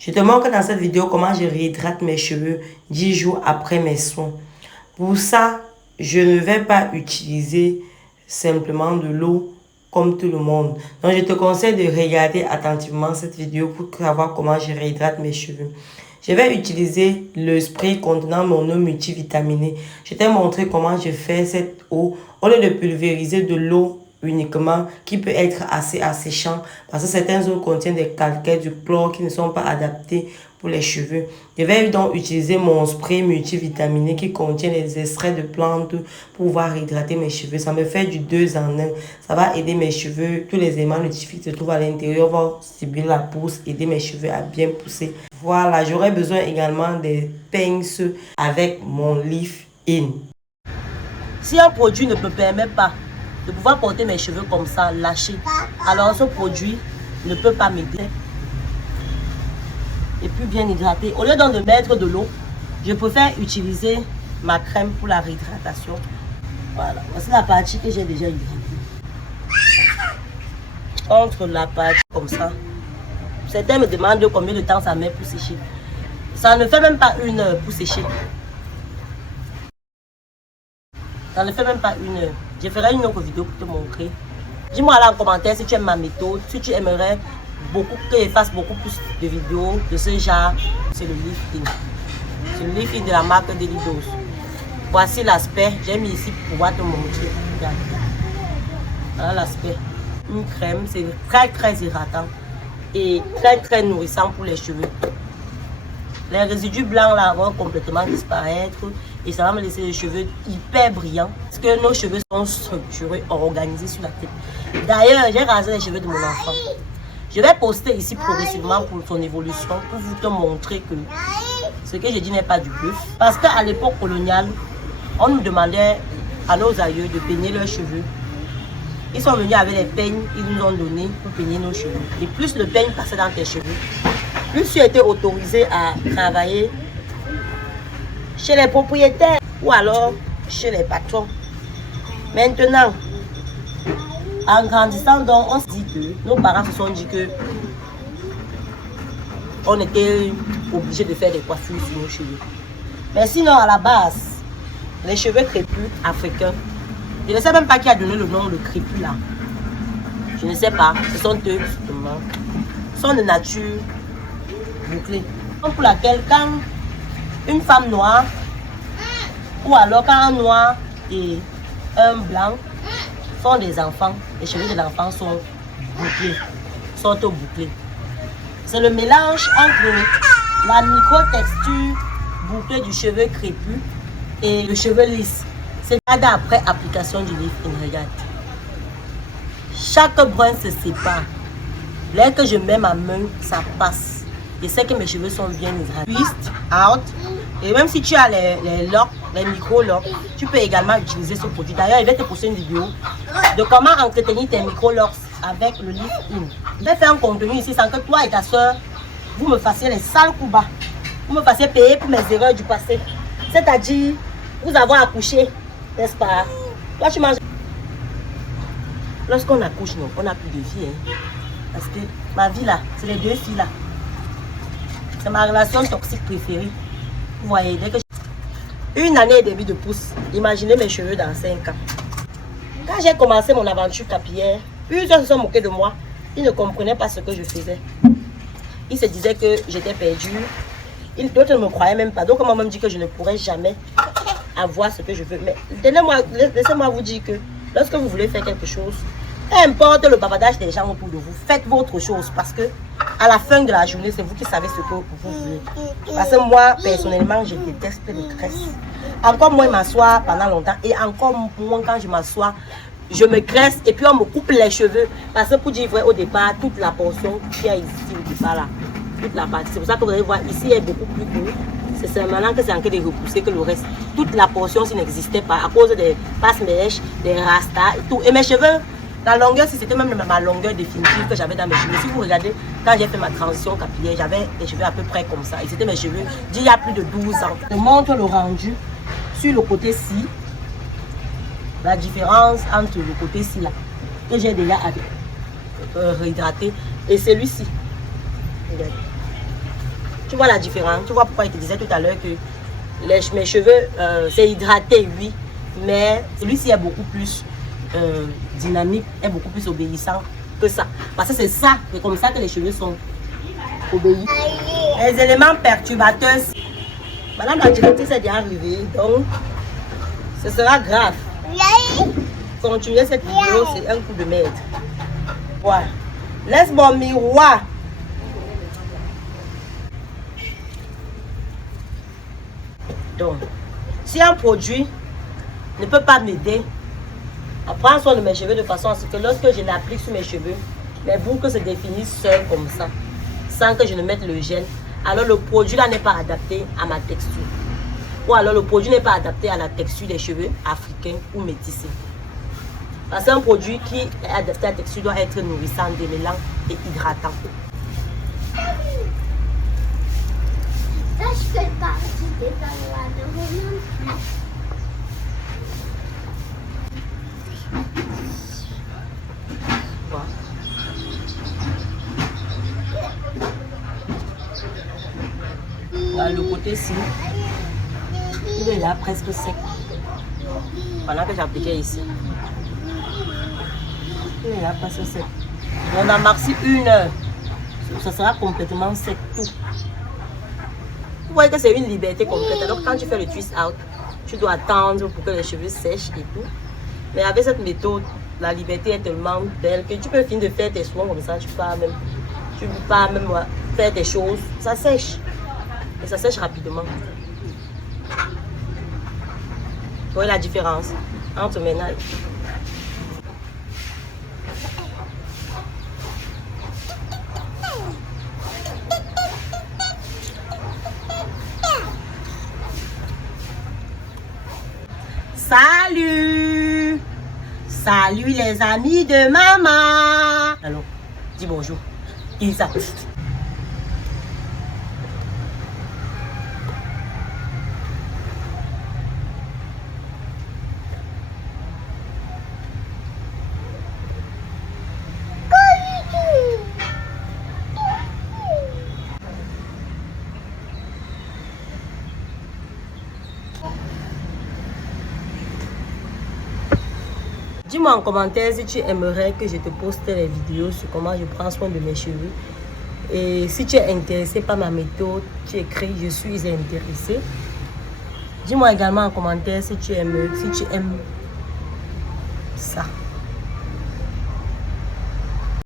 Je te montre dans cette vidéo comment je réhydrate mes cheveux 10 jours après mes soins. Pour ça, je ne vais pas utiliser simplement de l'eau comme tout le monde. Donc, je te conseille de regarder attentivement cette vidéo pour savoir comment je réhydrate mes cheveux. Je vais utiliser le spray contenant mon eau multivitaminée. Je t'ai montré comment je fais cette eau au lieu de pulvériser de l'eau uniquement qui peut être assez asséchant parce que certaines eaux contiennent des calcaires, du chlore qui ne sont pas adaptés pour les cheveux. Je vais donc utiliser mon spray multivitaminé qui contient des extraits de plantes pour pouvoir hydrater mes cheveux. Ça me fait du 2 en 1. Ça va aider mes cheveux. Tous les éléments nutritifs qui se trouvent à l'intérieur vont stimuler la pousse, aider mes cheveux à bien pousser. Voilà, j'aurai besoin également des pinces avec mon leave-in. Si un produit ne me permet pas de pouvoir porter mes cheveux comme ça, lâchés, alors ce produit ne peut pas m'aider. Et puis bien hydraté. Au lieu donc de mettre de l'eau, je préfère utiliser ma crème pour la réhydratation. Voilà, voici la partie que j'ai déjà hydratée. Contre la partie comme ça. Certains me demandent combien de temps ça met pour sécher. Ça ne fait même pas 1 heure pour sécher. Ça ne fait même pas 1 heure. Je ferai une autre vidéo pour te montrer. Dis-moi là en commentaire si tu aimes ma méthode, si tu aimerais que je fasse beaucoup plus de vidéos de ce genre. C'est le leave-in. C'est le leave-in de la marque Delidos. Voici l'aspect. J'ai mis ici pour pouvoir te montrer. Regarde. Voilà l'aspect. Une crème, c'est très hydratant et très nourrissant pour les cheveux. Les résidus blancs là vont complètement disparaître et ça va me laisser les cheveux hyper brillants parce que nos cheveux sont structurés, organisés sur la tête. D'ailleurs, j'ai rasé les cheveux de mon enfant. Je vais poster ici progressivement pour son évolution pour vous te montrer que ce que je dis n'est pas du bluff. Parce qu'à l'époque coloniale, on nous demandait à nos aïeux de peigner leurs cheveux. Ils sont venus avec les peignes qu'ils nous ont donné pour peigner nos cheveux. Et plus le peigne passait dans tes cheveux, plus tu étais autorisé à travailler chez les propriétaires ou alors chez les patrons. Maintenant, en grandissant, donc, on se dit que nos parents se sont dit que on était obligé de faire des coiffures sur nos cheveux. Mais sinon, à la base, les cheveux crépus africains, je ne sais même pas qui a donné le nom de crépus là. Je ne sais pas. Ce sont eux, justement. Ils sont de nature bouclée. Pour laquelle, quand une femme noire, ou alors quand un noir et un blanc font des enfants, les cheveux de l'enfant sont bouclés, sont bouclés. C'est le mélange entre la micro-texture bouclée du cheveu crépus et le cheveu lisse. C'est après application du leave-in, regarde. Chaque brin se sépare. Dès que je mets ma main, ça passe. Je sais que mes cheveux sont bien hydratés. Twist, out. Et même si tu as les locks, les micro-locks, tu peux également utiliser ce produit. D'ailleurs, je vais te poster une vidéo de comment entretenir tes micro-locks avec le leave-in. Je vais faire un contenu ici sans que toi et ta soeur, vous me fassiez les sales coups bas. Vous me fassiez payer pour mes erreurs du passé. C'est-à-dire, vous avoir accouché, n'est-ce pas? Toi, tu manges. Lorsqu'on accouche, non, on n'a plus de vie. Hein. Parce que ma vie là, c'est les 2 filles là. C'est ma relation toxique préférée. Vous voyez, dès que une année et demie de pouce, imaginez mes cheveux dans 5 ans. Quand j'ai commencé mon aventure capillaire, plusieurs se sont moqués de moi. Ils ne comprenaient pas ce que je faisais. Ils se disaient que j'étais perdue. D'autres ne me croyaient même pas. Donc on m'a même dit que je ne pourrais jamais avoir ce que je veux. Mais laissez-moi vous dire que lorsque vous voulez faire quelque chose, peu importe le bavardage des gens autour de vous, faites votre chose parce que à la fin de la journée, c'est vous qui savez ce que vous voulez. Parce que moi, personnellement, je déteste les tresses. Encore moins m'asseoir pendant longtemps et encore moins quand je m'assois, je me graisse et puis on me coupe les cheveux. Parce que pour dire vrai, au départ, toute la portion qui a ici au départ là, toute la partie, c'est pour ça que vous allez voir, ici est beaucoup plus court. C'est maintenant que c'est en train de repousser que le reste. Toute la portion, s'il n'existait pas, à cause des passe-mèches, des rastas et tout. Et mes cheveux, la longueur, si c'était même ma longueur définitive que j'avais dans mes cheveux. Si vous regardez, quand j'ai fait ma transition capillaire, j'avais les cheveux à peu près comme ça. Et c'était mes cheveux d'il y a plus de 12 ans. Je montre le rendu sur le côté-ci. La différence entre le côté-ci là, que j'ai déjà réhydraté, et celui-ci. Tu vois la différence? Tu vois pourquoi il te disait tout à l'heure que mes cheveux, c'est hydraté, oui. Mais celui-ci est beaucoup plus dynamique, est beaucoup plus obéissant que ça. Parce que c'est ça, c'est comme ça que les cheveux sont obéis. Les éléments perturbateurs. Madame la directrice est déjà arrivée, donc ce sera grave. Continuer cette vidéo, c'est un coup de merde. Voilà. Laisse mon miroir. Donc, si un produit ne peut pas m'aider à prendre soin de mes cheveux de façon à ce que lorsque je l'applique sur mes cheveux, les boucles se définissent seules comme ça, sans que je ne mette le gel, alors le produit là n'est pas adapté à ma texture. Ou alors le produit n'est pas adapté à la texture des cheveux africains ou métissés. Parce qu'un produit qui est adapté à la texture doit être nourrissant, démêlant et hydratant. Ça, je fais partie des parois de Ronan. Voilà, le côté-ci, il est là presque sec. Pendant que j'appliquais ici. Il est là presque sec. On a maxi 1 heure. Ça sera complètement sec tout. Vous voyez que c'est une liberté complète. Alors quand tu fais le twist out, tu dois attendre pour que les cheveux sèchent et tout. Mais avec cette méthode, la liberté est tellement belle que tu peux finir de faire tes soins comme ça. Tu peux pas même faire tes choses. Ça sèche. Et ça sèche rapidement. Vous voyez la différence entre maintenant. Salut! Salut les amis de maman! Alors, dis bonjour. Isa. Dis-moi en commentaire si tu aimerais que je te poste les vidéos sur comment je prends soin de mes cheveux. Et si tu es intéressé par ma méthode, tu écris « Je suis intéressé ». Dis-moi également en commentaire si tu aimes ça.